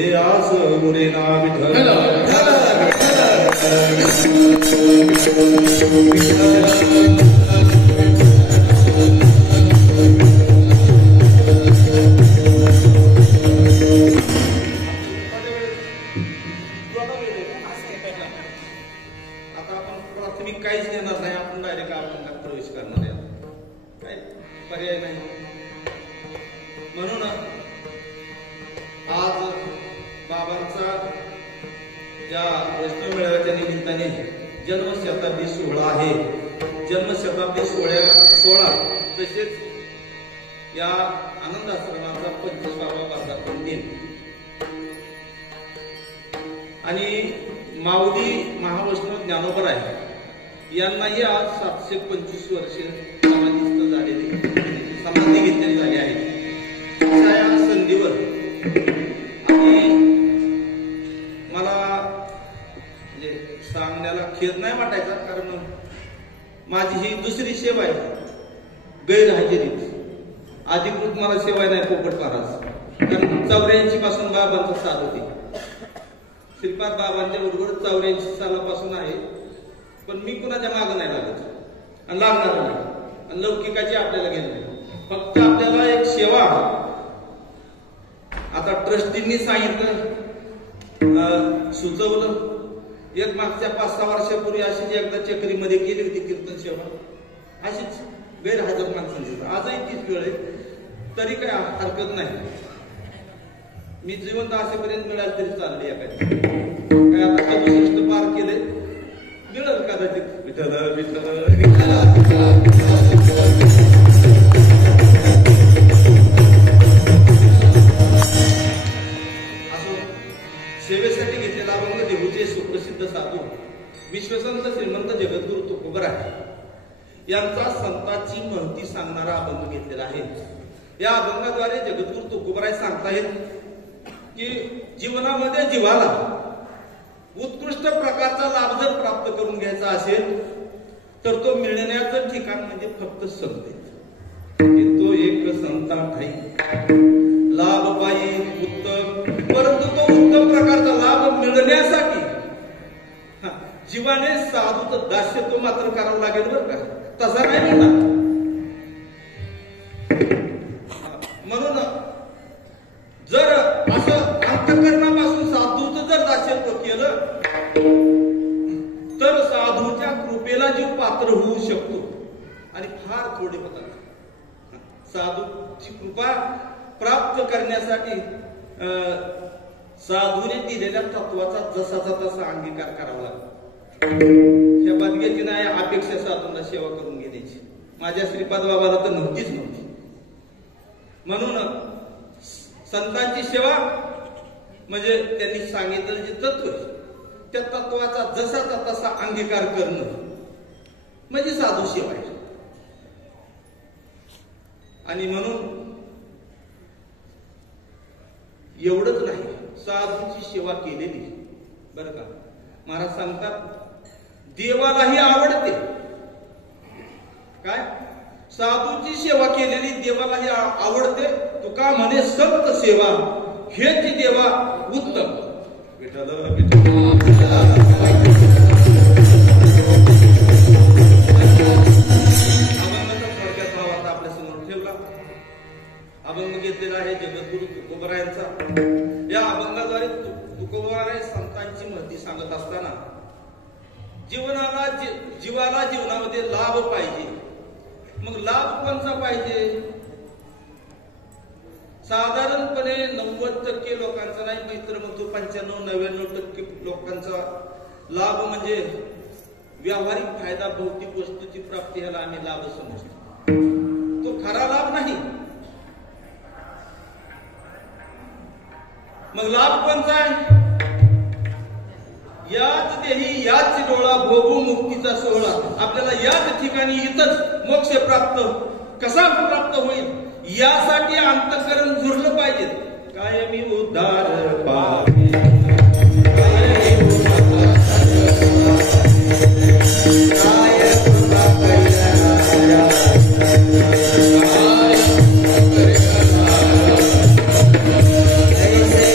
हे आस मुरेना विठ्ठल आता आपण प्राथमिक काहीच देणार नाही, आपण डायरेक्ट अभंगात प्रवेश करणार आहे. काय पर्याय नाही. म्हणून आज बाबांचा या वैष्णव मेळाव्याच्या निमित्ताने जन्मशताब्दी सोहळा आहे. जन्मशताब्दी सोहळा तसेच या आनंद आश्रमाचा 25वा वर्धापन दिन आणि माऊली महावैष्णव ज्ञानोबराय यांनाही आज 725 वर्षे समाधीस्थ झालेली समाधी घेतलेली झाली आहे. अशा या संधीवर आणि मला म्हणजे सांगण्याला खेद नाही वाटायचा, कारण माझी ही दुसरी सेवा आहे. गैरहजेरीत अधिकृत मला सेवा नाही पोपट महाराज, कारण 84 पासून बाबांचा साथ होती. श्रीपाद बाबांच्या बरोबर 84 सालापासून आहे. पण मी कुणाच्या मागं नाही लागत आणि लागणार नाही, आणि लौकिकाची आपल्याला घेणं नाही. फक्त आपल्याला एक सेवा, आता ट्रस्टींनी सांगितलं सुचवलं. एक मागच्या 5-6 वर्षापूर्वी अशीच एकदा चक्रीमध्ये केली होती कीर्तन सेवा, अशीच गैरहजर माणसांची. आजही तीच वेळ आहे, तरी काय हरकत नाही. मी जिवंत असेपर्यंत मिळाल तरी चालले. काय आता 67 पार केले, मिळेल कदाचित. विठ्ठल विठ्ठल असो. सेवेसाठी घेतलेला अभंग देहूचे सुप्रसिद्ध साधू विश्वसंत श्रीमंत जगद्गुरु तुकोबराय यांचा संतांची महती सांगणारा अभंग घेतलेला आहे. या अभंगाद्वारे जगद्गुरु तुकोबराय सांगतायत की जीवनामध्ये जीवाला उत्कृष्ट प्रकारचा लाभ जर प्राप्त करून घ्यायचा असेल तर तो मिळण्याचं ठिकाण म्हणजे फक्त संत. तो एक संता ठाई लाभ पायी उत्तम, परंतु तो उत्तम प्रकारचा लाभ मिळण्यासाठी जीवाने साधूचं दास्यत्व मात्र करावं लागेल बरं का, तसा नाही मिळणार. म्हणून जर असं अंतःकरणापासून साधूचं जर दास्यत्व केलं तर साधूच्या कृपेला जीव पात्र होऊ शकतो. आणि फार थोडे होतात. साधूची कृपा प्राप्त करण्यासाठी साधूने दिलेल्या तत्वाचा जसाचा तसा अंगीकार करावा लागतो. या बदग्याची नाही अपेक्षा साधूंना सेवा करून घेण्याची. माझ्या श्रीपाद बाबाला तर नव्हतीच. म्हणून संतांची सेवा म्हणजे त्यांनी सांगितलेलं जे तत्व, त्या तत्वाचा जसाचा तसा अंगीकार करणं म्हणजे साधू सेवा आहे. आणि म्हणून एवढंच नाही, साधूची सेवा केलेली बरं का. महाराज सांगतात देवालाही आवडते. काय? साधूची सेवा केलेली देवालाही आवडते. तुका म्हणे संत सेवा हेच देवा उत्तम. विठ्ठल अभंगाचा थोडक्यात भाव आता आपल्या समोर ठेवला. अभंग घेतलेला आहे जगद्गुरु तुकोबरायांचा. या अभंगाद्वारे तुकोबराय संतांची महती सांगत असताना जीवाला जीवनामध्ये लाभ पाहिजे. मग लाभ कोणता पाहिजे? साधारणपणे 90% लोकांचा नाही, मित्र म्हणतो 95-99% लोकांचा लाभ म्हणजे व्यावहारिक फायदा, भौतिक वस्तूची प्राप्ती, ह्याला आम्ही लाभ समजतो. तो खरा लाभ नाही. मग लाभ कोणता आहे? याच देही याच डोळा भोगू मुक्तीचा सोहळा. आपल्याला याच ठिकाणी इथंच मोक्ष प्राप्त कसा प्राप्त होईल यासाठी अंतःकरण झुरलं पाहिजे. कायमी उद्धार पावे, ऐसे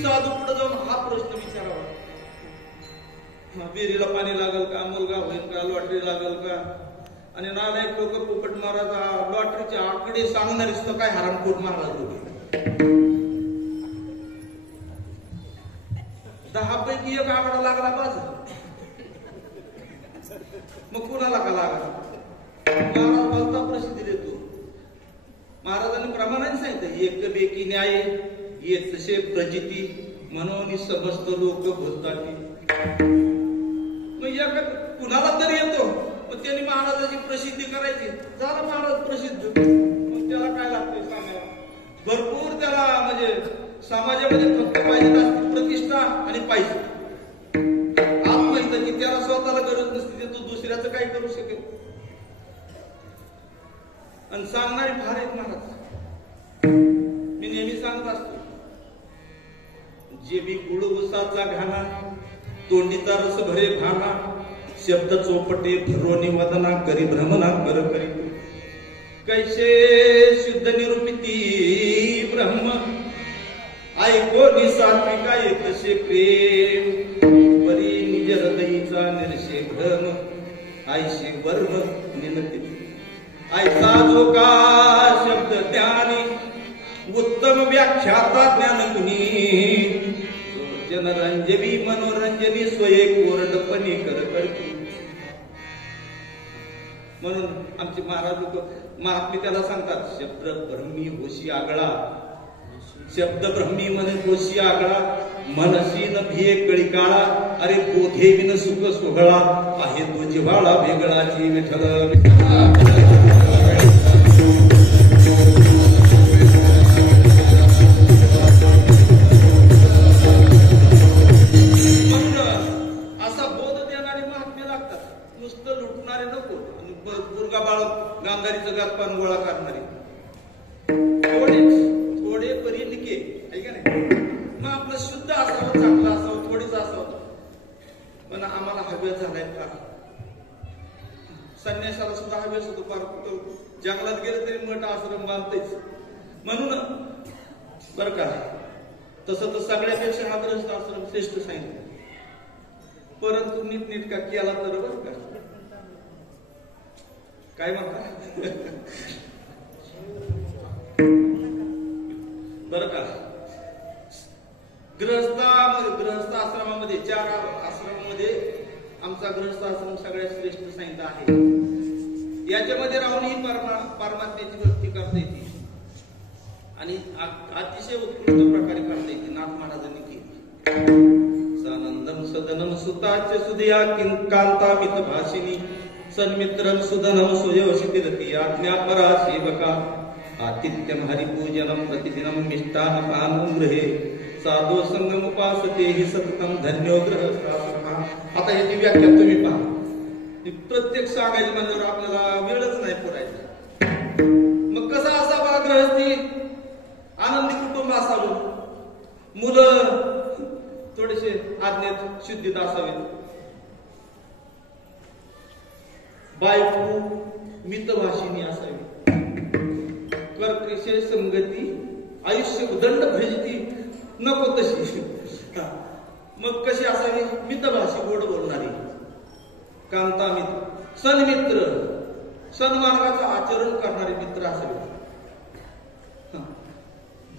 साधू पुढे जाऊन हा प्रश्न विचारावा, विहिरीला पाणी लागल का, मुलगा होईल का, लॉटरी लागल का? आणि नालायक लोक पोपट महाराज लॉटरीचे आकडे सांगणारीच तर काय हरामखोर महाराज लोक. 10 पैकी 1 आकडा लागला बस, मग कुणाला का लागला? महाराज बोलता प्रसिद्धी देतो. महाराजांनी प्रमाणाने सांगितलं, एक बेकी न्याय येतसे प्रजिती म्हणून समस्त लोक बोलतात. मग या कुणाला तरी येतो, मग त्यांनी महाराजाची प्रसिद्धी करायची, झालं महाराज प्रसिद्ध. मग त्याला काय लागतंय सांगायला? भरपूर त्याला म्हणजे समाजामध्ये फक्त पाहिजे असते प्रतिष्ठा आणि पैसा. आज माहित की त्याला स्वतःला गरज नसते, तो दुसऱ्याचं काय करू शकेल. आणि सांगणारे फार आहेत महाराज. मी नेहमी सांगत असतो, जे बी गुळ उसाचा घाना, तोंडीचा रस भरे भाना, शब्द चोपटे भरोनी वदना, करी भ्रमणा कर करी. कैसे शुद्ध निरूपिती ब्रह्म, ऐको निसात्विका एकसे प्रेम, परी निज हृदयीचा निरशे भ्रम, ऐशे वर्म निनती. ऐसा जो का शब्द ज्ञानी, उत्तम व्याख्याता ज्ञान कुणी, जनरंजवी मनोरंजनी स्वये कोरडपणी कर करती. म्हणून आमचे महाराज लोक महात्मे त्याला सांगतात, शब्द ब्रह्मी होशी आगळा, शब्द ब्रह्मी म्हणे होशी आगळा, मनसी न भिये कळी काळा, अरे बोधे विन सुख सोहळा, आहे तो जिव्हाळा वेगळाची विठ्ठल. गांधारीचं गातपान गोळा करणारी थोडे परिनिके आहे का नाही. मग आपलं शुद्ध असावं, चांगलं असावं, थोडीच असावं. पण आम्हाला हव्य झालाय फार. संन्यासाला सुद्धा हव्यास होतो फार. जंगलात गेलं तरी मठ आश्रम बांधतेच. म्हणून बरं का, तसं तर सगळ्यापेक्षा हा ग्रस्त आश्रम श्रेष्ठ सांगितलं, परंतु नीटनेटका केला तर बरं का. काय म्हणता बरं का. गृहस्थ आश्रमामध्ये 4 आश्रमामध्ये आमचा गृहस्थ आश्रम सगळ्यात श्रेष्ठ सांगितलं आहे. याच्यामध्ये राहूनही परमात्म्याची भक्ती करता येते आणि अतिशय उत्कृष्ट प्रकारे करता येते. नाथ महाराजांनी केली. सानंदम सदनम सुताच सुदया कांतामित भाषिनी, सन्मित्रम सुदनम सुयोषितिरती आज्ञा परा सेवका, आतिथ्यम हरिपूजनम प्रतिदिनम मिष्टान्नपानं गृहे, साधो संगम उपासते हि सततम धन्यो गृहस्थाश्रमः. आता याची व्याख्या तुम्ही पहा. प्रत्येक सांगायची म्हणल्यावर आपल्याला वेळच नाही पुरायचा. मग कसा असावा गृहस्थी? आनंदी कुटुंब असावं, मुलं थोडेसे आज्ञेत शुद्धीत असावेत, बायको मितभाषिणी असावी, कर्कश संगती आयुष्य उदंड भजती नको तशी. मग कशी असावी? मितभाषी, गोड बोलणारी, कांतामित, सन्मित्र, सन्मार्गाचं आचरण करणारे मित्र असावे.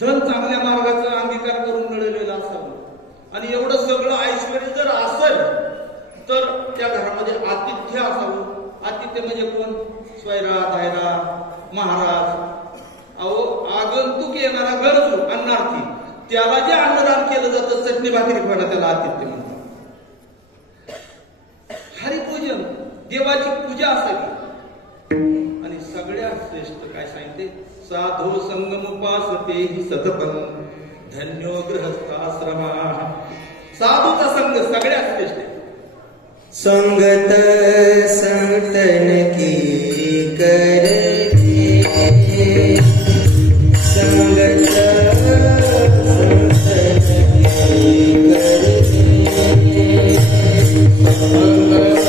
धन चांगल्या मार्गाचा अंगीकार करून मिळवलेला असावं. आणि एवढं सगळं ऐश्वर्य जर असेल तर त्या घरामध्ये आतिथ्य असावं. आतिथ्य म्हणजे कोण? स्वैरा, धायरा, महाराज. अहो, आगंतुक येणारा गरजू अन्नार्थी, त्याला जे अन्नदान केलं जातं, चटणी भाकरी खाणं, त्याला आतिथ्य म्हणतात. हरिपूजन, देवाची पूजा असावी. आणि सगळ्यात श्रेष्ठ काय सांगितले? साधो संगमुपासते हि सततम धन्यो गृहस्थाश्रमा. साधूचा संग सगळ्यात श्रेष्ठ. संगत संतन की करे, संगत संतन की करे, संगत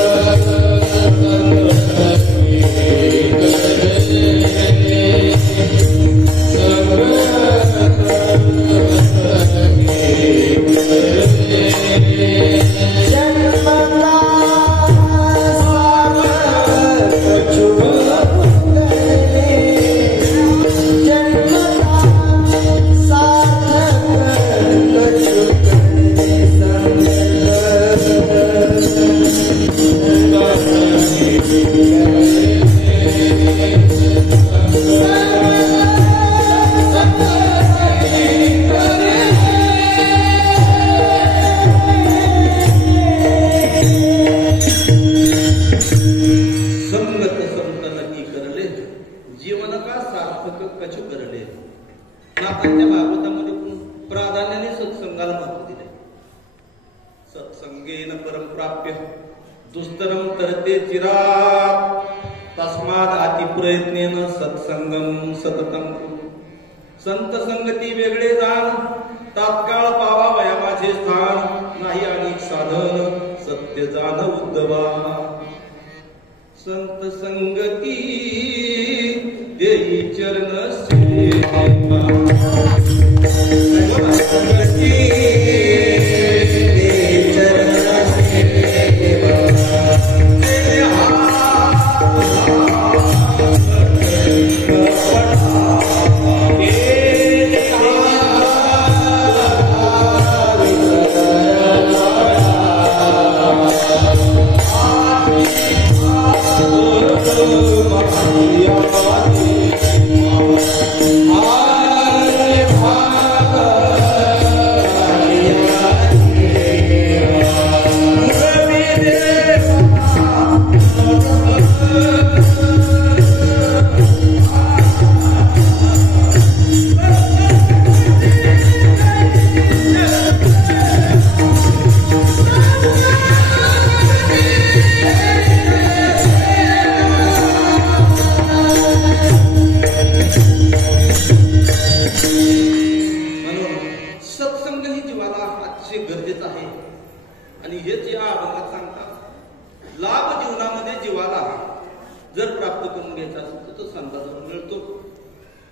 का सार्थक कछु करले. नाथांच्या भागवतामध्ये पण प्राधान्याने सत्संगाला महत्व दिले. सत्संगेन परम प्राप्य दुस्तरम तरते चिरात तस्माद अति प्रयत्नेन सत्संगम सततम कुरु. संत संगती वेगळे जाण तात्काळ पावा वयामाचे स्थान नाही अनेक साधन सत्य जाण उद्धवा. संत संगती देई चरण सेवा. संगती देई चरण सेवा.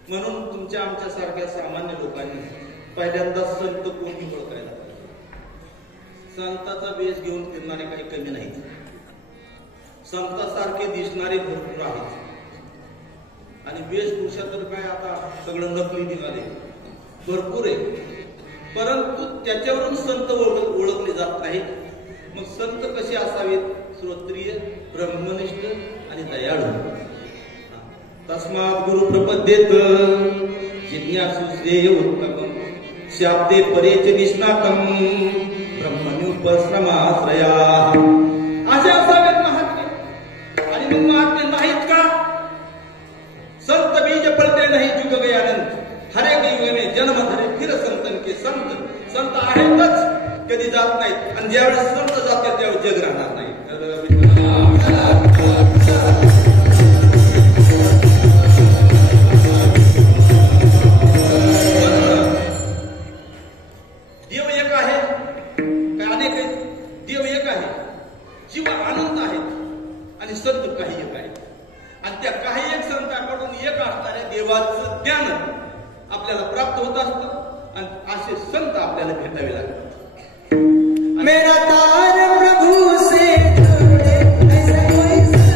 म्हणून तुमच्या आमच्या सारख्या सामान्य लोकांनी पहिल्यांदा संत कोणी ओळखायला पाहिजे. संताचा वेश घेऊन फिरणारे काही कमी नाहीत. संतासारखे दिसणारे भरपूर आहेत. आणि वेशभूषा तर काय आता सगळं नकली निघाले भरपूर आहे. परंतु त्याच्यावरून संत ओळखले जात नाहीत. मग संत कसे असावेत? श्रोत्रिय, ब्रह्मनिष्ठ आणि दयाळू. तस्मात् गुरु प्रपद्येत जिज्ञासु श्रेय उत्तमं शाब्दे परेच निष्णातं ब्रह्मण्युपश्रमाश्रया. असे असावेत महात्मे. आणि मग महात्मे नाहीत का? संत बीज पलटे नाही जुग गयानंत हरे युग में जन्म धरे फिर संतन के संत. संत आहेतच, कधी जात नाहीत. आणि ज्यावेळेस संत जाते त्यावेळेस जग राहणार नाही. देव एक आहे काय? अनेक आहेत. देव एक आहे, जीव अनंत आहेत आणि संत काही एक आहे. आणि त्या काही एक संतांकडून एक असणाऱ्या देवाचं ज्ञान आपल्याला प्राप्त होत असतं आणि असे संत आपल्याला भेटावे लागतात. मेरा तार प्रभु से जोड़े ऐसा कोई संत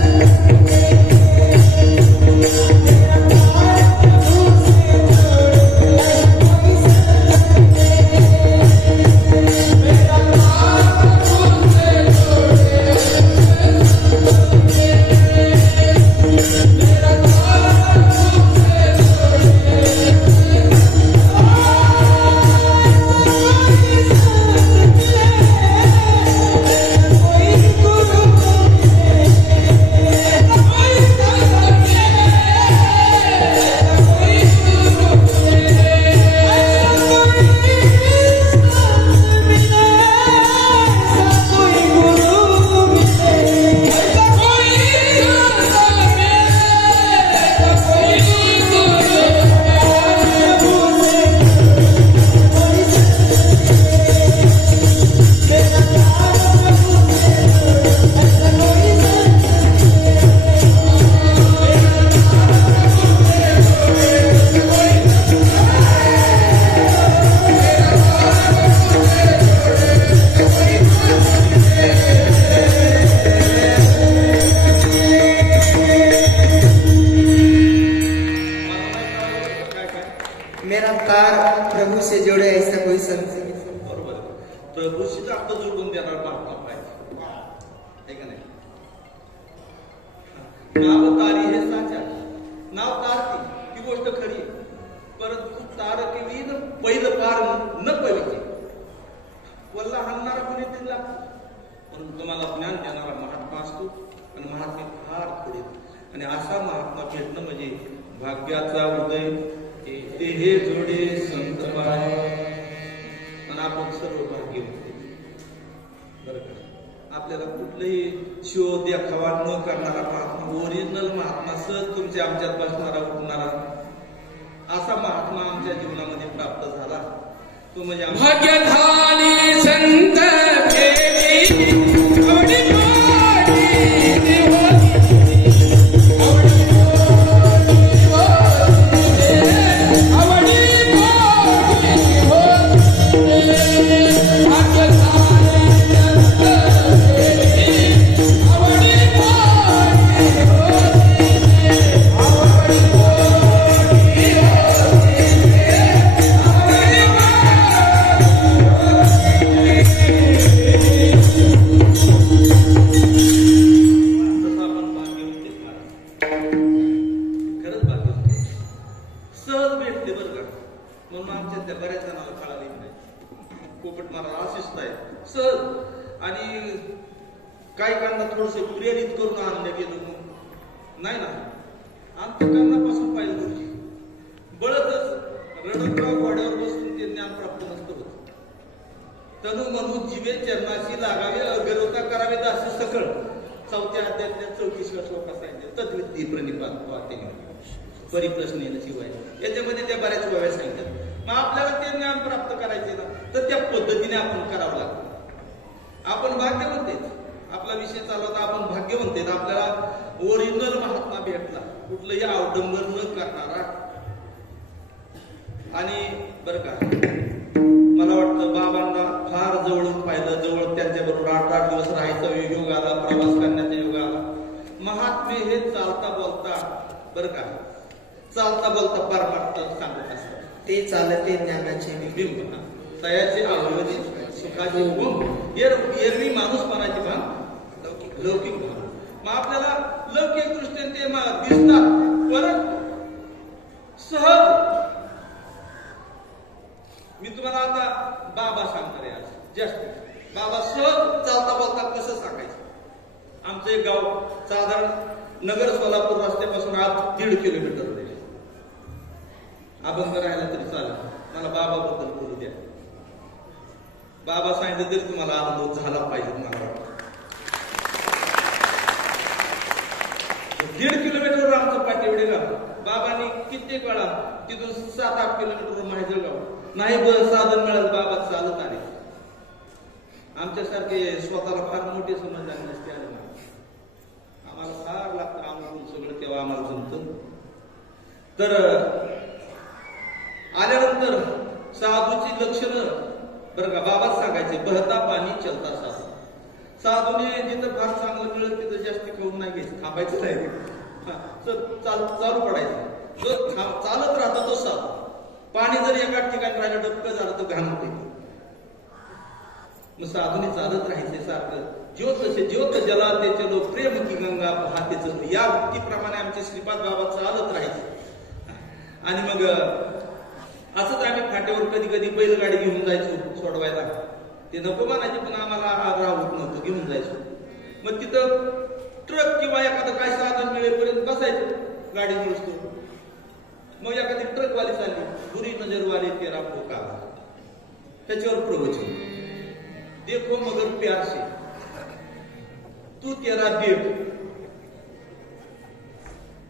मेरा तार प्रभु से जोड़े ऐसा कोई संत मेरा तार प्रभु से जोड़े मेरा तार प्रभु बरोबर. प्रभूशी आपलं जोडून देणार महात्मा पाहिजे आहे का नाही? नाव तारी हे साचा. नाव तारती ती गोष्ट खरी, परंतु तारकेवी पहिलं पार न पवित्र वल्ला हाणणारा कोणी तिला. परंतु तुम्हाला ज्ञान देणारा महात्मा असतो आणि महात्मे फार पुढे. आणि असा महात्मा भेटणं म्हणजे भाग्याचा उदय ते हे जोडे संत पाय. आणि आपण सर्व भाग्य होते बरं का. आपल्याला कुठलंही शो देखावा न करणारा महात्मा, ओरिजिनल महात्मा, सहज तुमच्या आमच्यात बसणारा उठणारा असा महात्मा आमच्या जीवनामध्ये प्राप्त झाला. तो म्हणजे भाग्यधानी संत भेटी आवडी मोठी देवाची आवडी मोठी होती आवडी मोठी होती भाग्यधानी संत भेटी आवडी मोठी होती आवडी मोठी तसं आपण भाग्यवंत आहेत महाराज. खरंच भाग्यवंत. सहज भेटले बरं का. म्हणून आमच्या त्या बऱ्याच जणांना कळाली नाही. पोपट महाराज असेच आहे सहज. आणि काही कारणा थोडस प्रेरित करून आणलं गेलं नाही ना. अंतकरणापासून पाहिजे गुरुजी बळतच रडतराव घोड्यावर बसून ते ज्ञान प्राप्त नसतं होत. तनु म्हणून जीवे चरणाशी लागावे अगरवता करावे दासी सकळ. चौथ्या अध्यायातल्या 34व्या श्लोकात सांगितले तद्विती प्रणिपात वाक्य परिप्रश्न शिवाय. याच्यामध्ये त्या बऱ्याच गोव्या सांगतात. मग आपल्याला ते ज्ञान प्राप्त करायचे ना तर त्या पद्धतीने आपण करावं लागतं. आपण भाग्यवंत आहेत. आपला विषय चालू होता आपण भाग्यवंत आहेत. आपल्याला ओरिजिनल महात्मा भेटला, कुठलंही अवडंबर न करणारा. आणि बरं का मला वाटतं बाबांना फार जवळून पाहिलं, जवळ त्यांच्याबरोबर 8-8 दिवस राहायचा योग आला, प्रवास करण्याचा योग आला. महात्मे हे चालता बोलता बरं का चालता बोलता परमार्थ सांगत असतात. ते चालते ज्ञानाचे बिंब तयाचे आवडी सुखाचे गुण एरवी माणूस म्हणायचे भान लौकिक भान. मग आपल्याला लौकिक दृष्ट्या ते दिसतात परंतु सहज. मी तुम्हाला आता बाबा सांगणार आहे आज जास्त. बाबा सहज चालता बोलता कसं सांगायचं. आमचं एक गाव साधारण नगर सोलापूर रस्त्यापासून आज 1.5 किलोमीटर आहे. अभंग राहिला तरी चालेल. मला बाबाबद्दल बोलू द्या. बाबा सांगितलं तरी तुम्हाला अनुभव झाला पाहिजे. मला वाटतं 1.5 किलोमीटरवर आमचं पाठीवडे गाव. बाबांनी कित्येक वेळा तिथून 7-8 किलोमीटरवर माहिजळ गाव नाही बस साधन मिळालं बाबा चालत आले. आमच्यासारखे स्वतःला फार मोठे समजदार नसते आले ना. आम्हाला फार लागतं अनुभव सगळं तेव्हा आम्हाला जमतं. तर आल्यानंतर साधूची लक्षणं बरं का बाबाच सांगायचे. बहता पाणी चलता साधू. साधूने जिथं फार चांगलं मिळेल तिथं जास्त खाऊन नाही घ्यायचं, थांबायचं नाही. चालू पडायचं. जो चालत राहतो तो साधू. पाणी जर एका ठिकाणी राहिलं डबकं झालं तर घाण होते. मग साधूने चालत राहायचे सारखं. ज्योत जला ते चलो प्रेम की गंगा वाहतेच. या उक्तीप्रमाणे आमचे श्रीपाद बाबा चालत राहायचे. आणि मग असंच आम्ही फाट्यावर कधी कधी बैलगाडी घेऊन जायचो सोडवायला. ते नको म्हणायचे पण आम्हाला राहत नव्हतं, घेऊन जायचो. मग तिथं ट्रक किंवा एखादं काय साधन मिळेपर्यंत बसायचं गाडी नसतो. मग एखादी ट्रकवाली चालली, बुरी नजरवाले तेरा पोका, त्याच्यावर प्रवचन. देखो मगर प्यार से तू तेरा देव.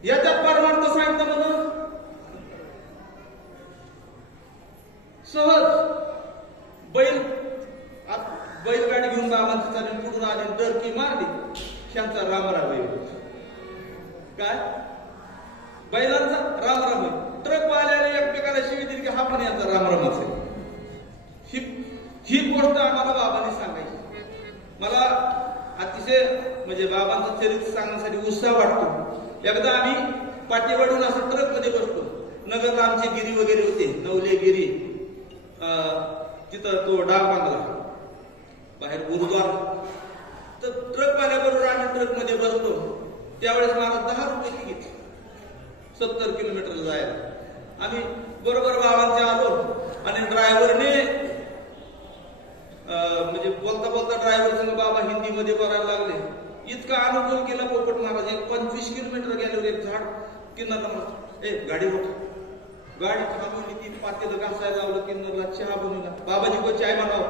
याच्यात परमार्थ सांगतं म्हणून सहज बैलगाडी घेऊन बाबांची चालून पुढून आली, डरकी मारली, त्यांचा रामराम काय बैलांचा रामराम. ट्रक वाल्याने एकमेकाला शिवी दिली की हा पण यांचा रामरामच आहे. ही गोष्ट आम्हाला बाबांनी सांगायची. मला अतिशय म्हणजे बाबांचं चरित्र सांगण्यासाठी उत्साह वाटतो. एकदा आम्ही पाठीवडून असं ट्रक मध्ये बसतो. नगरला आमची गिरी वगैरे होते, नवले गिरी. तिथं तो डाग बांधला बाहेर गुरुद्वारा. तर ट्रकवाल्या बरोबर आम्ही ट्रक मध्ये बसतो. त्यावेळेस मला 10 रुपये तिकीट 70 किलोमीटर जायला. आम्ही बरोबर बाबांच्या आलो आणि ड्रायव्हरने म्हणजे बोलता बोलता ड्रायव्हर संग बाबा हिंदीमध्ये बोलायला लागले. इतका अनुभव केला पोपट महाराज. 25 किलोमीटर गेल्यावर एक झाड किनारा गाडी रोख. गाडी थांबवली, ती पातेलं घासायला लावलं, किन्नरला चहा बनवला. बाबाजी को चाय बनाव.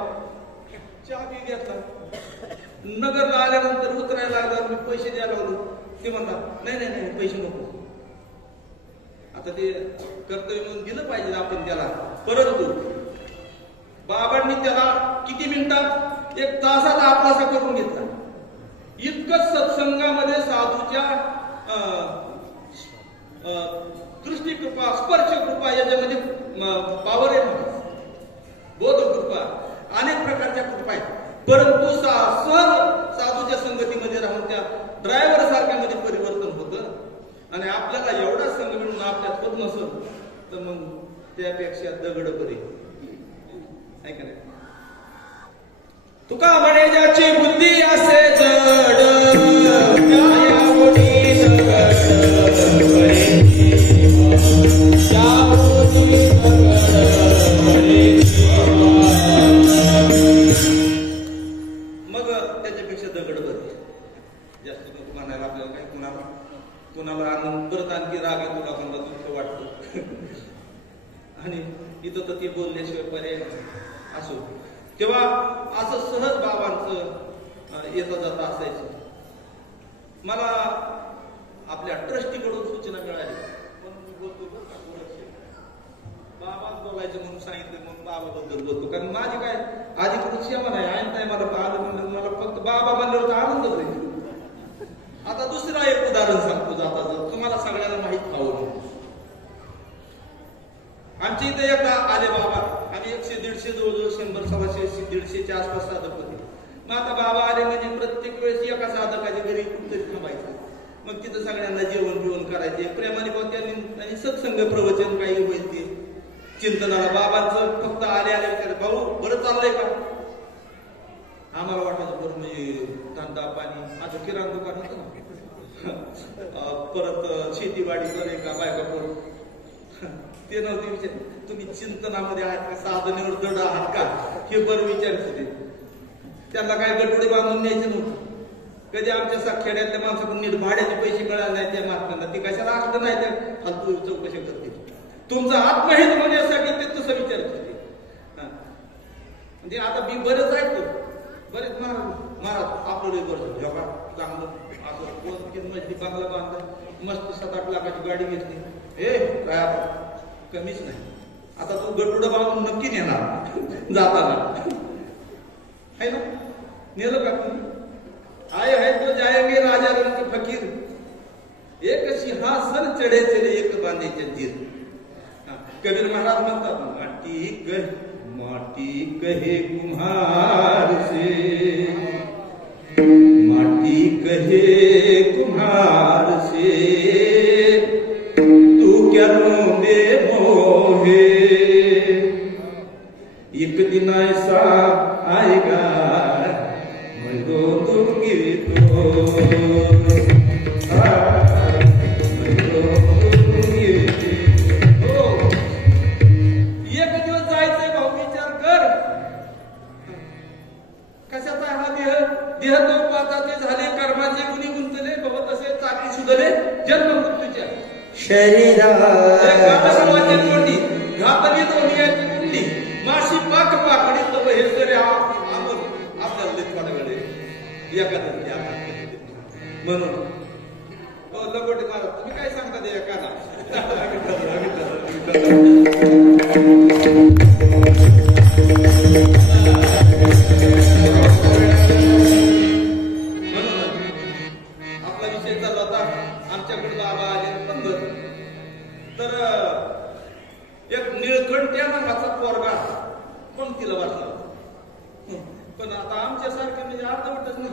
चहा बी घेतला. नगरला आल्यानंतर उतरायला लागला, मी पैसे द्यायला लागलो. ते म्हणला नाही नाही नाही पैसे नको. आता ते कर्तव्य म्हणून दिलं पाहिजे आपण त्याला. परंतु बाबांनी त्याला किती मिनिटात, 1 तासात आपलासा करून घेतला. इतकं सत्संगामध्ये साधूच्या दृष्टिकृपा, स्पर्श कृपा याच्यामध्ये पावर आहे. बोध कृपा, अनेक प्रकारच्या कृपा आहेत. परंतु सहज साधूच्या संगतीमध्ये राहून त्या ड्रायव्हर सारख्यामध्ये परिवर्तन होतं. आणि आपल्याला एवढा संघ मिळून आपल्यात होत नसत तर मग त्यापेक्षा दगड बरे. ऐका नाही, तुका म्हणे ज्याची बुद्धी असे जड, त्या ओढी दगड बरे. त्या ओढी दगड बरे. मग त्याच्यापेक्षा दगड बरे. जास्त नको म्हणायला आपल्याला काय. कुणाला आनंद, परत आणखी राग येतो का, कोणाला दुःख वाटतं. आणि इथं तर ते बोलल्याशिवाय पर्याय असो. तेव्हा असं सहज बाबांचं येता जाता असायचं. मला आपल्या ट्रस्टीकडून सूचना मिळाली. म्हणून मी बोलतो बाबाच बोलायचं म्हणून सांगितलं, म्हणून बाबाबद्दल बोलतो. कारण माझी काय आधीकडून सेवा नाही. ऐन नाही मला आलं म्हणलं, मला फक्त बाबा म्हणल्यावर आनंदच होईल. आता दुसरा एक उदाहरण सांगतो जाता जाता, तुम्हाला सगळ्यांना माहीत व्हावं. आमच्या इथे एकदा आले बाबा. आम्ही 100-150 जवळजवळ 100-150-150च्या आसपास साधक होते. मग आता बाबा आले म्हणजे प्रत्येक वेळेस एका साधकाच्या घरी कुठतरी थांबायचं. मग तिथं सगळ्यांना जेवण बिवण करायचे. प्रेमाने त्यांनी सत्संग प्रवचन काही होईल ते चिंतनाला. बाबांचं फक्त आले विचार, भाऊ बरं चाललंय का. आम्हाला वाटायचं बरं, म्हणजे धंदा पाणी. माझं किराणा दुकान होतं ना. परत शेतीवाडी करे का बायका करू, ते नव्हते विचार. तुम्ही चिंतनामध्ये आहात का, साधनेवर दृढ आहात का, हे बरं विचारत होते. त्यांना काय गटोडे बांधून न्यायचं नव्हतं. कधी आमच्या खेड्यातल्या माणसाकडून नीट भाड्याचे पैसे कळाले नाही त्या महात्म्यांना. ती कशाला आखलं नाही, त्या फालतू चौकशी करते. तुमचं आत्महित होण्यासाठी ते तसं विचारत होते. म्हणजे आता मी बरेच ऐकतो, बरेच महाराज आपलं बरं जेव्हा चांगलं असं मजली बांगला बांधला, मस्त 7-8 लाखाची गाडी घेतली. काय आपण कमीच नाही. आता तू गटुडं बांधून नक्की नेणार जाताना, है ना. नेलं का तुम्ही. आय है तो जाएंगे राजा रंग फकीर, एक सिंहासन चढे चले एक बांधे जंजीर. कबीर महाराज म्हणतात, माटी कहे कुम्हार से, माटी कहे कुम्हार से, तू क्या रोंदे मोहे, एक दिन ऐसा आएगा मैं रो दूंगी तो. शरीरा घातली दोन्हीची कुंडी, माशी पाक पाकडी तव हे सरे आमर आपल्याला लेखवाकडे एखादं म्हणून. हो लगोटे महाराज, तुम्ही काय सांगता ते एखादा. आपला विषय चालू होता. आमच्याकडे बाबा आले पंधर. तर एक निळकंठ्या नावाचा पोरगा पंक्तीला वाचला. पण आता आमच्या सारखे म्हणजे अर्धवटच ना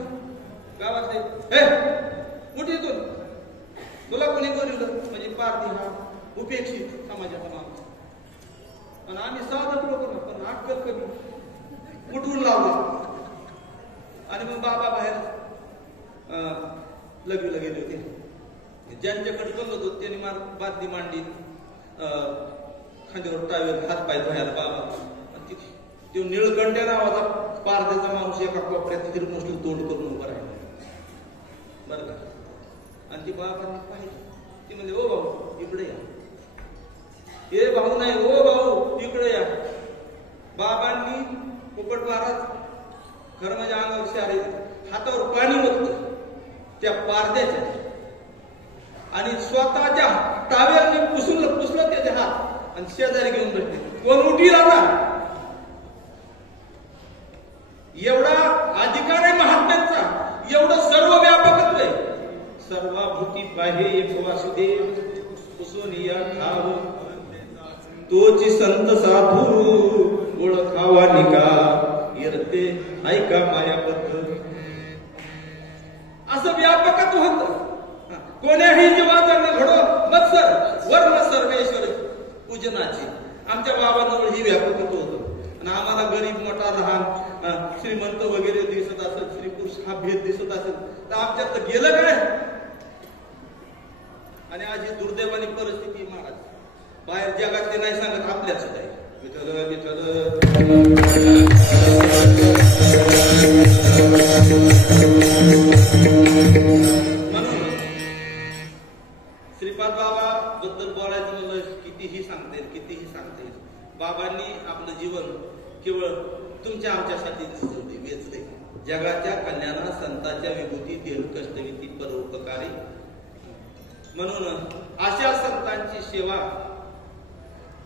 गावातले, हे कुठे येतो तुला कोणी बोलवलं, म्हणजे पारधी हा उपेक्षित समाजाचा माणूस. आणि आम्ही साधक लोक ना, पण अक्कल कमी उठवून लावलं. आणि मग बाबा बाहेर लगवीला गेले होते. ज्यांच्याकडे जमत होत त्यांनी बादली मांडली, खांद्यावर टावेल, हात पाय धुवायला बाबा. तो निळकंठ्या नावाचा पारध्याचा माणूस एका कोपऱ्यात हिरमुसलं तोंड करून उभा राहिला बरं का. आणि ती बाबांनी पाहिजे. ती म्हणजे ओ बाबा इकडे या. हे भाऊ नाही, ओ भाऊ इकडे या. बाबांनी पोपट महाराज खरं म्हणजे अंगावर शारी हातावर पाणी ओतलं त्या पारद्याच्या आणि स्वतःच्या टावेलने पुसलं त्याचे हात आणि शेजारी घेऊन बसले. कोण उठील आता? एवढा अधिकार आहे महात्म्यांचा, एवढं सर्व व्यापकत्व आहे. सर्वाभूती पाहे एक वासुदेव कुसोनिया ठाव तोची संत साधू ओळखावा निका येरते ऐका मायापत. असं व्यापकत्व होतं. कोण्याही जीवाचा घडो मत्सर वर्म सर्वेश्वर पूजनाची. आमच्या बाबांजवळ ही व्यापकत्व होतं. आणि आम्हाला गरीब मोठा लहान श्रीमंत वगैरे दिसत असेल, स्त्री पुरुष हा भेद दिसत असेल तर आमच्यात गेलं काय? आणि आज ही दुर्दैवानी परिस्थिती महाराज बाहेर जगातले नाही सांगत, आपल्याच आहे. विठ्ठल विठ्ठल म्हणून श्रीपाद बाबा बद्दल बोलायचं म्हणलं कितीही सांगता येईल. बाबांनी आपलं जीवन केवळ तुमच्या आमच्यासाठी वेचले. जगाच्या कल्याणा संतांच्या विभूती देह कष्टविधी परोपकारी. म्हणून अशा संतांची सेवा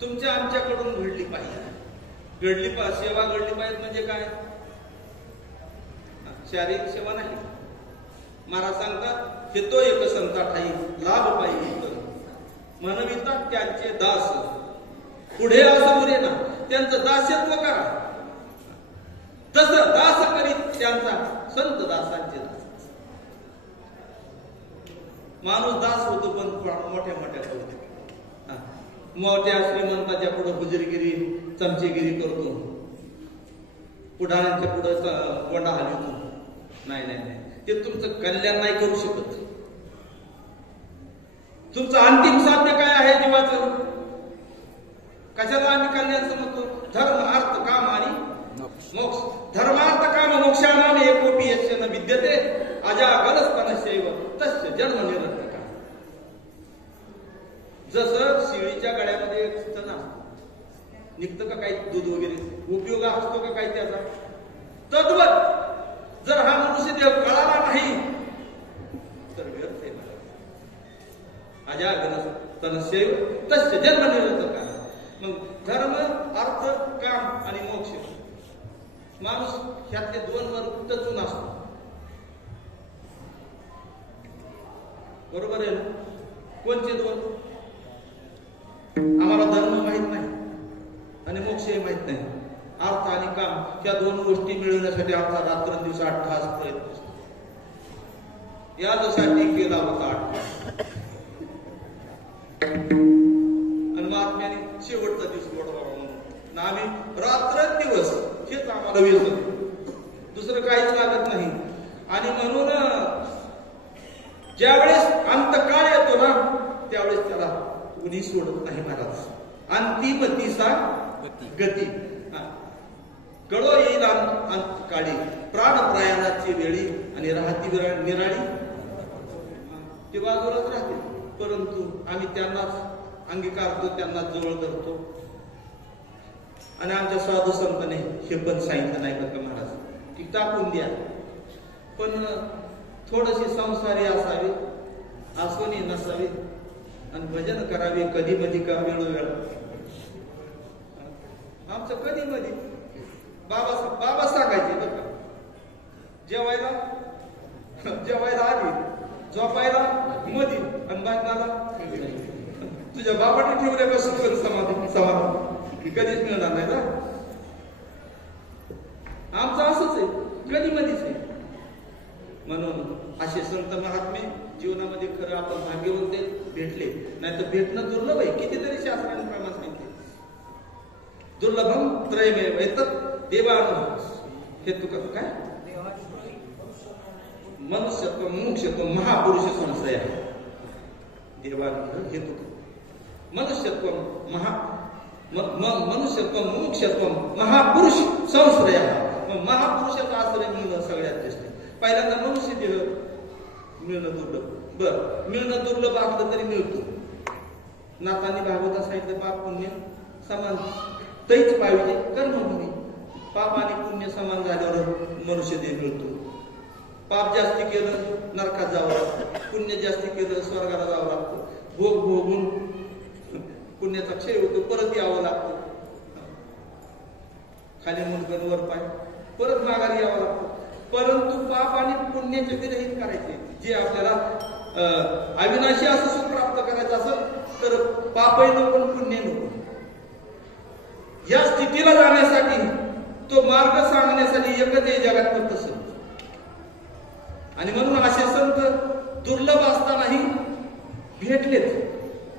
तुमच्या आमच्याकडून घडली पाहिजे. सेवा घडली पाहिजे म्हणजे काय? शारीरिक सेवा नाही. महाराज सांगतात हे तो एक संता ठाई लाभ पाहिजे म्हणविता त्यांचे दास पुढे असं पुढे ना त्यांचं दास्यत्व करा. तसं दास करीत त्यांचा संत दासांचे दास. माणूस दास होतो पण मोठ्या होतो. मोठ्या श्रीमंताच्या पुढे हुजरीगिरी चमचेगिरी करतो, पुढाऱ्यांच्या पुढे कोंडा हलवतो. नाही, ते तुमचं कल्याण नाही करू शकत. तुमचं अंतिम साध्य काय आहे जीवाचं? कशाला आम्ही कल्याण समजतो? धर्म अर्थ काम आणि मोक्ष. धर्मार्थ काम मोक्षानाने एकोपी यस्यन विद्यते अजागलस्तनशैव तस्य जन्म निरर्थक. जसं शिळीच्या गळ्यामध्ये एक स्तन असतो, निघतं का काही दूध वगैरे, उपयोग असतो का काही त्याचा? तद्वत जर हा मनुष्य देव कळाला नाही तर व्यर्थ आहे. अजागलस्तनशैव तस्य जन्म निरर्थक. मग धर्म अर्थ काम आणि मोक्ष, माणूस ह्यातले दोन वर टचून असतो. बरोबर आहे ना? कोणते दोन? आम्हाला धर्म माहित नाही आणि मोक्षही माहित नाही. अर्थ आणि काम त्या दोन गोष्टी मिळवण्यासाठी आमचा रात्रंदिवस 8 तास प्रयत्न असतो. यासाठी केला होता 8 तास. आणि महात्म्याने शेवटचा दिवस गोडवा म्हणून आम्ही रात्रंदिवस हेच आम्हाला व्यसन, दुसरं काहीच लागत नाही. आणि म्हणून ज्यावेळेस अंतकाळ येतो ना त्यावेळेस त्याला कुणी सोडत नाही महाराज. अंतिम दिसा गती कळो येईल अंतकाळी प्राण प्रयाणाची वेळी आणि राहती निराळी. ते बाजूलाच राहते, परंतु आम्ही त्यांनाच अंगीकारतो, त्यांनाच जवळ धरतो. आणि आमच्या साधू संतांनी हे पण सांगितलं नाही बरं का महाराज की टाकून द्या, पण थोडीशी संसारी असावी, आसवनी नसावी आणि भजन करावे कधी मधी का वेळोवेळ. आमचं कधी मधी बाबा सांगायचे बरं का, जेवायला आधी, झोपायला मधी आणि बातम्याला तुझ्या बाबाने ठेवल्यापासून समाधान कधीच मिळणार नाही ना. आमचं असंच आहे, कधी मधीच आहे. म्हणून असे संत महात्मे जीवनामध्ये खरं आपण भाग्यवंत भेटले, नाही तर भेटणं दुर्लभ आहे. कितीतरी शास्त्राने प्रमाण सांगितले, दुर्लभम त्रयमेव एतत् देवानुः हेतुक काय मनुष्यत्व मुमुक्षत्व महापुरुष संशय. देवानुः हेतुक मनुष्यत्व मनुष्यत्व मुमुक्षत्व महापुरुष संश्रय. महापुरुषाचा आश्रय मिळणं सगळ्यात श्रेष्ठ. पहिल्यांदा मनुष्य देह मिळणं दुर्लभ. बरं, मिळणं दुर्लभ असलं तरी मिळतो. नाथांनी भागवतात सांगितलं पाप पुण्य समान तैच पाहिजे कर्मभूमी. पाप आणि पुण्य समान झाल्यावर मनुष्य देह मिळतो. पाप जास्ती केलं नरकात जावं लागतं, पुण्य जास्ती केलं स्वर्गाला जावं लागतं. भोग भोगून पुण्याचा क्षय होतो, परत यावं लागतं. खाली मुलगन वर पाय परत माघारी यावं लागतं. परंतु पाप आणि पुण्याचे विरहित करायचे. जे आपल्याला अविनाशी असं सुख प्राप्त करायचं असेल तर पापही नको पुण्य नको. या स्थितीला जाण्यासाठी तो मार्ग सांगण्यासाठी एकच आहे जगात फक्त संत. आणि म्हणून असे संत दुर्लभ असतानाही भेटलेच.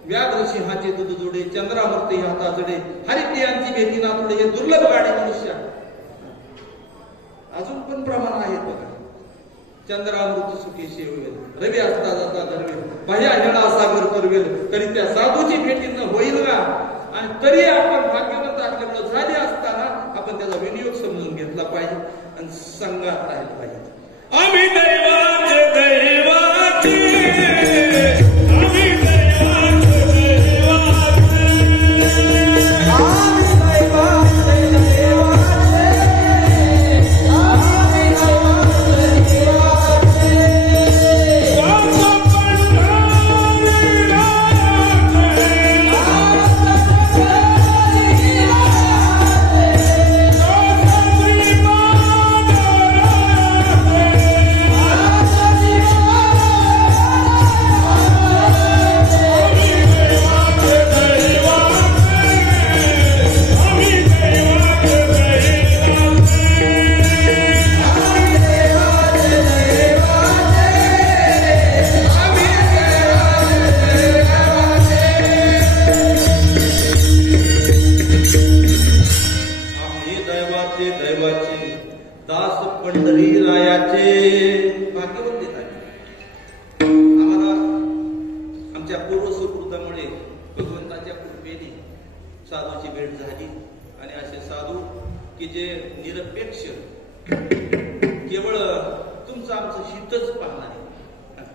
व्याघ्र सिंहाचे दूध जोडे, चंद्रामूर्ती हाता जडे, हरिप्रियांची भेटी नातोडे. हे दुर्लभ गाडी मनुष्य अजून पण प्रमाण आहेत बघा. चंद्रामृत सुखी शेवेल, रवी असता जाता धरवेल, भया हेळा सागर करवेल, तरी त्या साधूची भेटी न होईल का. आणि तरी आपण भाग्यवंत असल्यामुळे झाले असताना आपण त्याचा विनियोग समजून घेतला पाहिजे आणि संघात राहिला पाहिजे. आम्ही दैवाचे दैवाचे, आम्ही दैवाचे दैवाचे, आम्ही दैवाचे दैवाचे, आम्ही दैवाचे दैवाचे. दास पंढरी रायाचे भाग्यवंत आहेत. आम्हाला आमच्या पूर्व सुकृतामुळे भगवंताच्या कृपेने साधूची भेट झाली. आणि असे साधू की जे निरपेक्ष केवळ तुमचं आमचं हितच पाहणारे,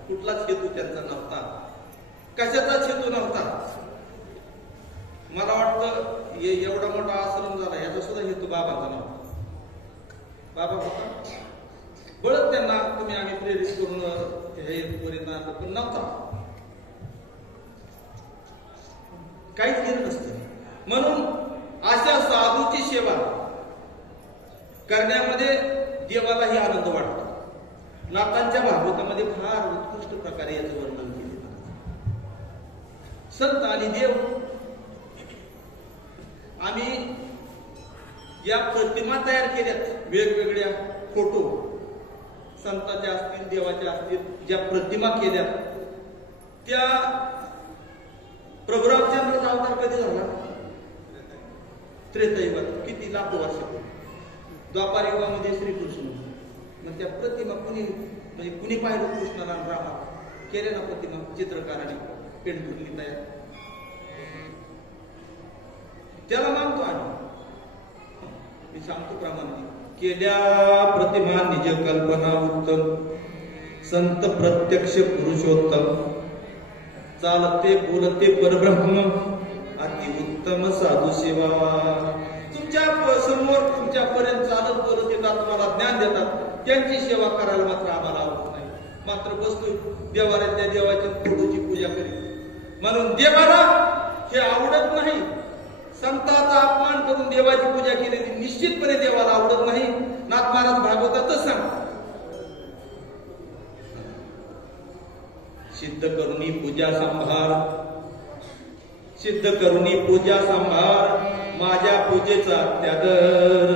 कुठलाच हेतू त्यांचा नव्हता, कशाचाच हेतू नव्हता. मला वाटतं एवढा मोठा आश्रम झाला याचा सुद्धा हेतू बाबांचा नव्हता. बाबा होता बळत त्यांना तुम्ही आम्ही प्रेरित करून हे पर्यंत पण नव्हता, काहीच केलं नसतं. म्हणून अशा साधूची सेवा करण्यामध्ये देवालाही आनंद वाटतो. नाथांच्या भागवतामध्ये फार उत्कृष्ट प्रकारे याचं वर्णन केले. संत आणि देव, आम्ही या प्रतिमा तयार केल्यात, वेगवेगळ्या फोटो संतांच्या असतील देवाच्या असतील, ज्या प्रतिमा केल्या त्या प्रभू रामचंद्राचा अवतार कधी झाला? त्रेतायुगात, किती लाखो वर्षापूर्वी. द्वापार युगामध्ये श्रीकृष्ण. मग त्या प्रतिमा कुणी पाहिलं? कृष्णाला रामा केल्या ना प्रतिमा, चित्रकाराने पेंट करून तयार. त्याला मानतो आम्ही. मी सांगतो प्रमाणे केल्या प्रतिमा निज कल्पना उत्तम, संत प्रत्यक्ष पुरुषोत्तम, चालते बोलते परब्रह्म, अति उत्तम साधू सेवा. तुमच्या समोर तुमच्यापर्यंत चालत बोलत येतात, तुम्हाला ज्ञान देतात, त्यांची सेवा करायला मात्र आम्हाला आवडत नाही. मात्र बसतो देवाला त्या देवाच्या फोटोची पूजा करीत. म्हणून देवाला हे आवडत नाही. संतांचा अपमान करून देवाची पूजा केलेली निश्चितपणे देवाला आवडत नाही. नाथ महाराज भागवतातच सांगतात, सिद्ध करुणी पूजा संभार, सिद्ध करुणी पूजा संभार, माझ्या पूजेचा त्यादर,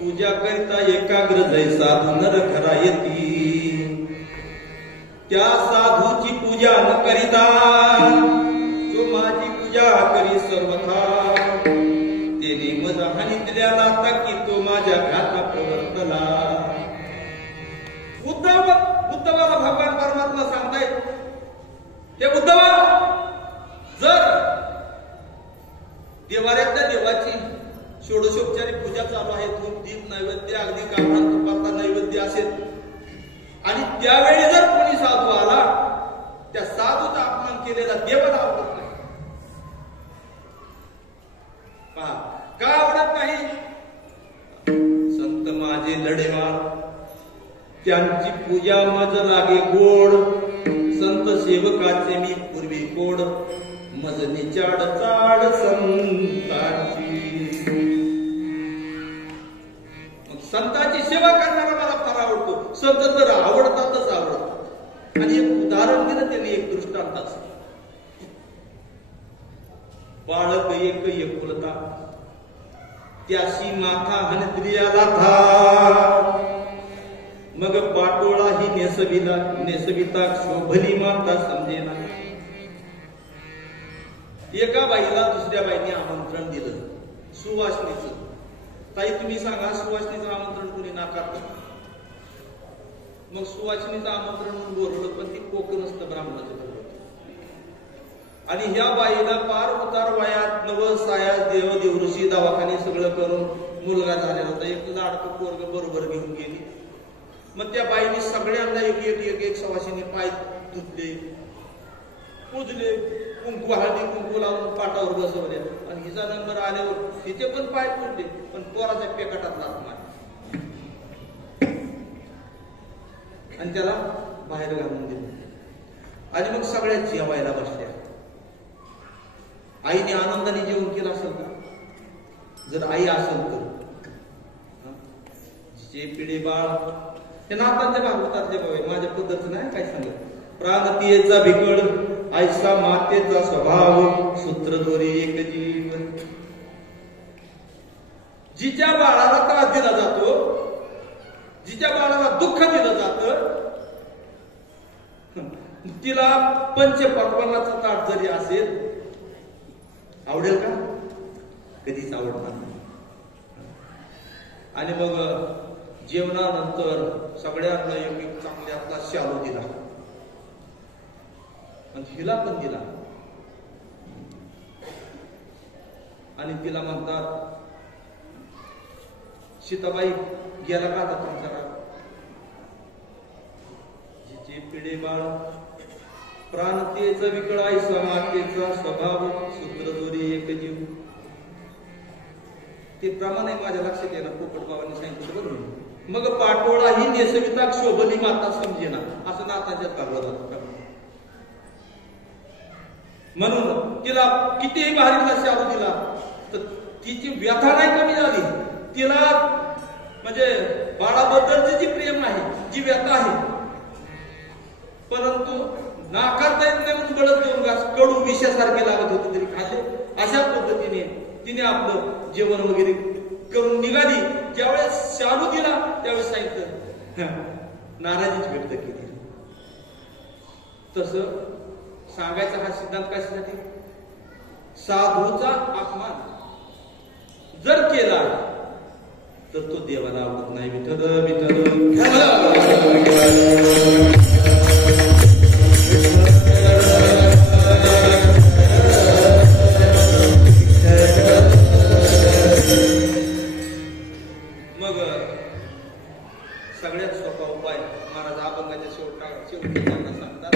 पूजा करिता एकाग्र जै साधू नर खरा येती, त्या साधूची पूजा न करिता जो माझी पूजा करी सर्वथा, तेने मज हानितल्या नाता की तो माझ्या घाता प्रवर्तला. उद्धवाला भगवान परमात्मा सांगतायत, हे उद्धवा, जर देवाऱ्यातल्या देवाची षोडशोपचारी पूजा चालू आहे, धूप दीप नैवेद्य अगदी गावरान तुपाचा नैवेद्य असेल, आणि त्यावेळी जर कोणी साधू आला, त्या साधूचा अपमान केलेला देवाला आवडत नाही. पहा का आवडत नाही? संत माझे लढेवाळ, त्यांची पूजा मज लागे गोड. संत सेवकाचे मी पूर्वी कोड, मजनी चाड चाड संतांची. संतांची सेवा करणारा मला फार आवडतो. संत तर आवडतातच आवडतात. आणि एक उदाहरण दिलं त्यांनी, एक दृष्टांताच. बाळक एक एकुलता, त्याशी माथा हनत्रियाला था. मग पाटोळा ही नेसविता शोभली माता समजेना. एका बाईला दुसऱ्या बाईने आमंत्रण दिलं सुवासनीचं. ताई तुम्ही सांगा, सुवासनीचं आमंत्रण कुणी नाकारतं? मग सुवासनीचं आमंत्रण म्हणून बोलवलं, पण ती कोकण असतं ब्राह्मणाचं बोलवलं. आणि ह्या बाईला पार उतार वयात नवसाया देवऋषी दवाखाने सगळं करून मुलगा झालेला होता. एक लाडकं पोरग बरोबर घेऊन गेली. मग त्या बाईने सगळ्यांना एक सवाशीने पाय धुतले, पूजले, कुंकू हळदी कुंकू लावून पाटावर बसवले. आणि हिचा नंबर आल्यावर तिथे पण पाय पुजले, पण पोराच्या पेकाटात लाथ मारली आणि त्याला बाहेर घालून दिलं. आणि मग सगळ्या जेवायला बसल्या. आईने आनंदाने जेवण केलं असेल का? जर आई असेल तर जे पिढे बाळ हे नातांच्या भागवतातले बाबा, माझ्या पद्धतीचं नाही काय सांगत. प्राणतीयेचा बिकड ऐसा मातेचा स्वभाव, सूत्रधोरी एक जीव. जिच्या बाळाला त्रास दिला जातो, जिच्या बाळाला दुःख दिलं जातं, तिला पंचपक्वान्नाचा ताट जरी असेल आवडेल का? कधीच आवडणार नाही. आणि मग जेवणानंतर सगळ्यांना एक चांगल्यातला शालू दिला आणि हिला पण दिला. आणि तिला म्हणतात, सीताबाई गेला का आता तुमचा राग? जिचे पिढे बाळ प्राणतेचा विकळ ऐसा मातेचा स्वभाव, सूत्रधोरी एक जीव. ते प्रमाणे माझ्या लक्षात येणार. पोपट बाबांनी सांगितलं बरोबर. मग पाटोळा ही नेसविता शोभली माता समजेना, असं नाताच्यात काढलं जातं. म्हणून तिला कितीही भारीला शालू दिला तर तिची व्यथा नाही कमी झाली. तिला म्हणजे बाळाबद्दलची जी प्रेम आहे, जी व्यथा आहे, परंतु नाकारता येत नाही म्हणून गळत देऊन घास कडू विषयासारखे लागत होते तरी खाल्ले. अशा पद्धतीने तिने आपलं जेवण वगैरे करून निघाली. ज्यावेळेस शालू दिला त्यावेळेस सांगितलं, नाराजीच व्यक्त केली. तसं सांगायचा हा सिद्धांत कशासाठी? साधूचा अपमान जर केला तर तो देवाला आवडत नाही. विठ्ठल विठ्ठल सगळ्यात सोपा उपाय महाराज अभंगाच्या शेवटी त्यांना सांगतात,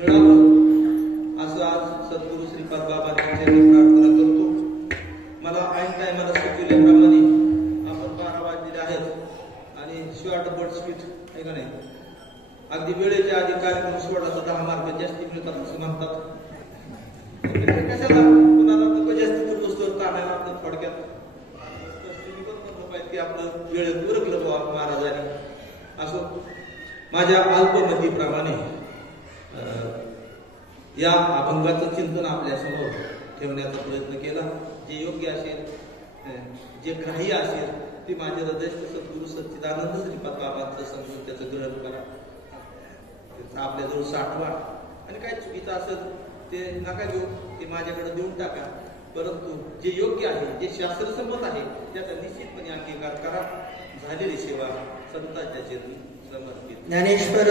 मिळावं असं आज सद्गुरू श्रीपाद बाबा यांच्या प्रार्थना करतो. मला ऐन टायमाला सुचविल्याप्रमाणे आपण 12 वाजलेले आहेत आणि शॉर्ट बट स्पीच आहे का नाही, अगदी वेळेच्या आधी कार्यक्रम सोडला तर 10 मार्क जास्ती मिळतात असं म्हणतात. कशाला कुणाला नको जास्त दुरुस्त काढायला आपलं थोडक्यात तुम्ही पण म्हणलं पाहिजे की आपलं वेळेत उरकलं बाबा महाराजांनी. असो, माझ्या अल्पमतीप्रमाणे या अभंगाचं चिंतन आपल्या समोर ठेवण्याचा प्रयत्न केला. जे योग्य असेल, जे काही असेल ते माझ्या हृदयस्थ सद्गुरू सच्चिदानंद श्रीपाद बाबांचं समजून त्याचं ग्रहण करा, आपल्याजवळ साठवा आणि काय चुकीचं असेल ते नका घेऊ, ते माझ्याकडे देऊन टाका. परंतु जे योग्य आहे, जे शास्त्रसंमत आहे त्याचा निश्चितपणे अंगीकार करा. झालेली सेवा संतांच्या चरणी समर्पित. ज्ञानेश्वर